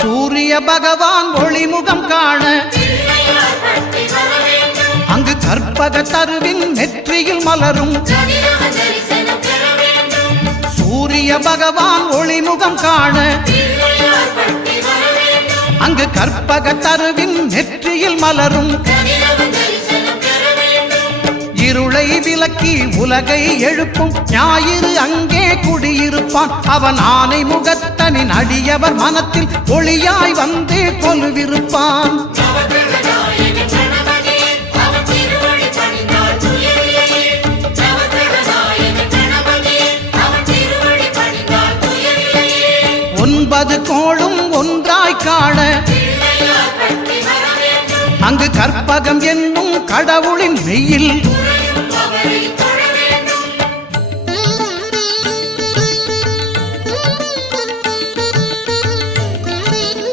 சூரிய பகவான் ஒளிமுகம் காண அங்கு கற்பக தருவின் நெற்றியில் மலரும் சூரிய பகவான் ஒளிமுகம் காண அங்கு கற்பக தருவின் நெற்றியில் மலரும் இருளை விலக்கி உலகை எழுப்பும் ஞாயிறு அங்கே குடியிருப்பான் அவன் ஆனை முகத்தனின் அடியவர் மனத்தில் ஒளியாய் வந்து கொலுவிருப்பான் ஒன்பது கோளும் ஒன்றாய் காண அங்கு கற்பகம் என்னும் கடவுளின் மெய்யில்